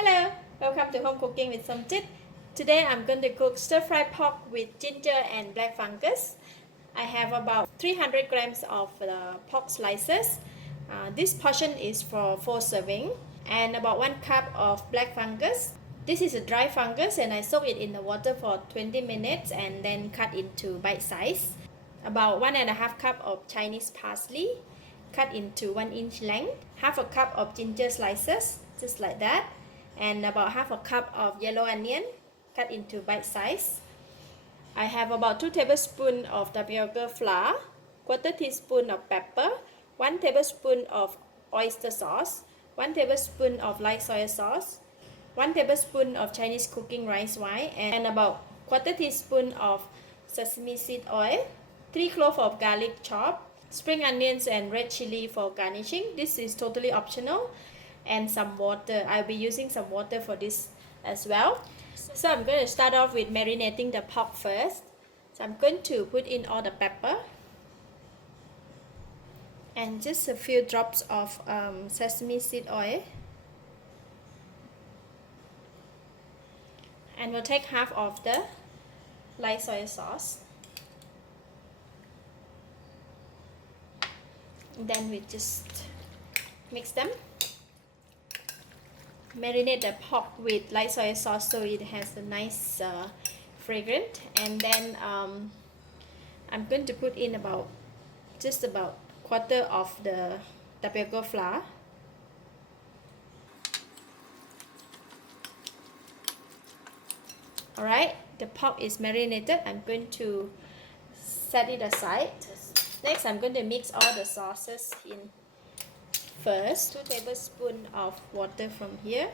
Hello, welcome to Home Cooking with Somjit. Today I'm going to cook stir-fry pork with ginger and black fungus. I have about 300 grams of pork slices. This portion is for 4 serving, and about 1 cup of black fungus. This is a dry fungus and I soak it in the water for 20 minutes and then cut into bite size. About 1.5 cup of Chinese parsley cut into 1-inch length. Half a cup of ginger slices, just like that. And about half a cup of yellow onion cut into bite size. I have about 2 tablespoons of tapioca flour, 1/4 teaspoon of pepper, 1 tablespoon of oyster sauce, 1 tablespoon of light soy sauce, 1 tablespoon of Chinese cooking rice wine, and about 1/4 teaspoon of sesame seed oil, 3 cloves of garlic chopped, spring onions and red chili for garnishing. This is totally optional. And some water. I'll be using some water for this as well. So I'm going to start off with marinating the pork first. So I'm going to put in all the pepper and just a few drops of sesame seed oil, and we'll take half of the light soy sauce. Then we just mix them. Marinate the pork with light soy sauce so it has a nice fragrance, and then I'm going to put in just about 1/4 of the tapioca flour. Alright, the pork is marinated. I'm going to set it aside. Next, I'm going to mix all the sauces in. First, 2 tablespoons of water from here,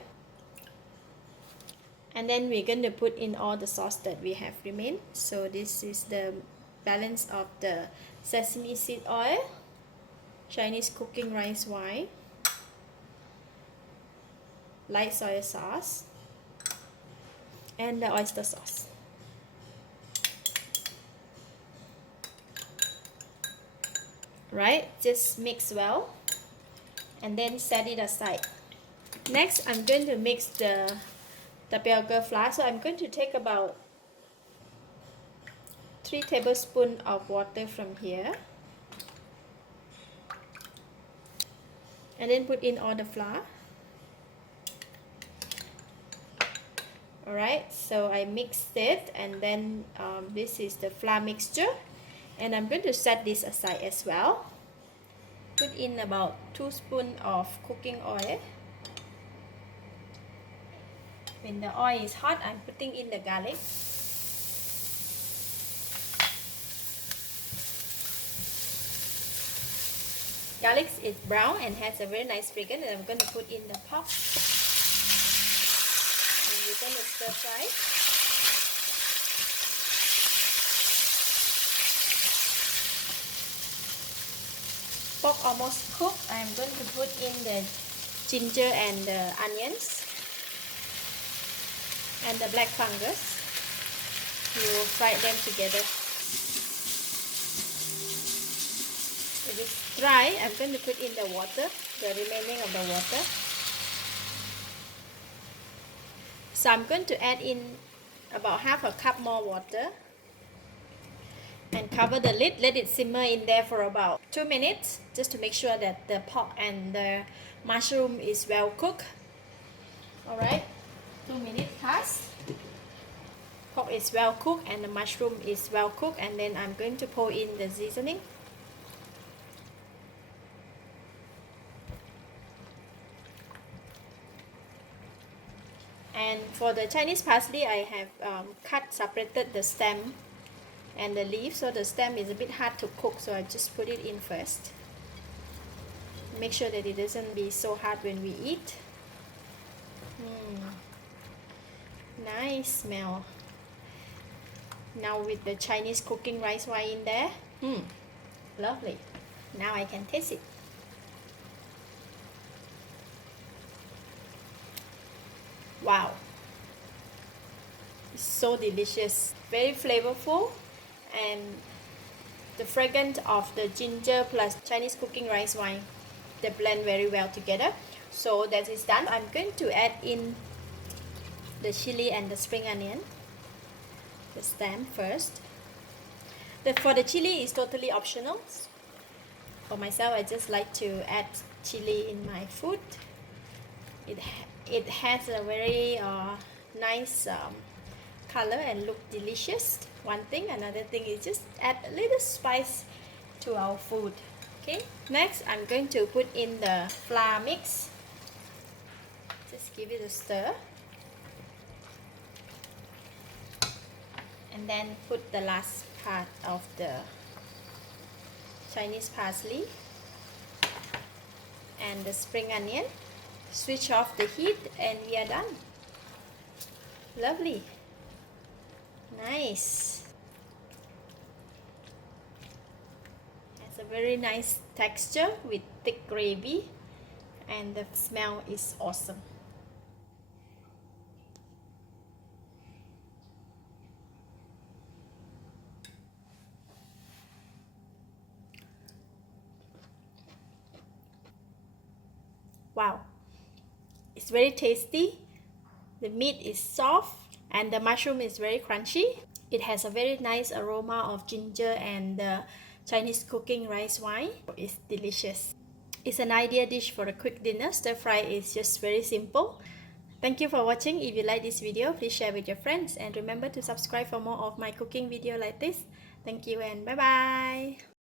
and then we're going to put in all the sauce that we have remained. So this is the balance of the sesame seed oil, Chinese cooking rice wine, light soy sauce, and the oyster sauce. Right, just mix well and then set it aside. Next, I'm going to mix the tapioca flour. So I'm going to take about 3 tablespoons of water from here, and then put in all the flour. Alright, so I mixed it, and then this is the flour mixture, and I'm going to set this aside as well. Put in about 2 spoons of cooking oil. When the oil is hot, I'm putting in the garlic. Garlic is brown and has a very nice fragrance, and I'm going to put in the pork. And we're going to stir fry. Pork almost cooked. I'm going to put in the ginger and the onions and the black fungus. You will fry them together. If it's dry, I'm going to put in the water, the remaining of the water. So I'm going to add in about half a cup more water and cover the lid. Let it simmer in there for about 2 minutes, just to make sure that the pork and the mushroom is well cooked. Alright, 2 minutes passed. Pork is well cooked and the mushroom is well cooked, and then I'm going to pour in the seasoning. And for the Chinese parsley, I have separated the stem and the leaf, so the stem is a bit hard to cook, so I just put it in first. Make sure that it doesn't be so hard when we eat. Nice smell. Now with the Chinese cooking rice wine in there, lovely. Now I can taste it. Wow, it's so delicious, very flavorful, and the fragrance of the ginger plus Chinese cooking rice wine, they blend very well together. So that is done. I'm going to add in the chili and the spring onion, the stem first. For the chili is totally optional. For myself, I just like to add chili in my food. It has a very nice color and look delicious. One thing. Another thing is just add a little spice to our food. Okay, next I'm going to put in the flour mix. Just give it a stir and then put the last part of the Chinese parsley and the spring onion. Switch off the heat and we are done. Lovely. Nice. Has a very nice texture with thick gravy and the smell is awesome. Wow, it's very tasty. The meat is soft and the mushroom is very crunchy. It has a very nice aroma of ginger and the Chinese cooking rice wine. It's delicious. It's an ideal dish for a quick dinner. Stir fry is just very simple. Thank you for watching. If you like this video, please share with your friends and remember to subscribe for more of my cooking video like this. Thank you and bye bye.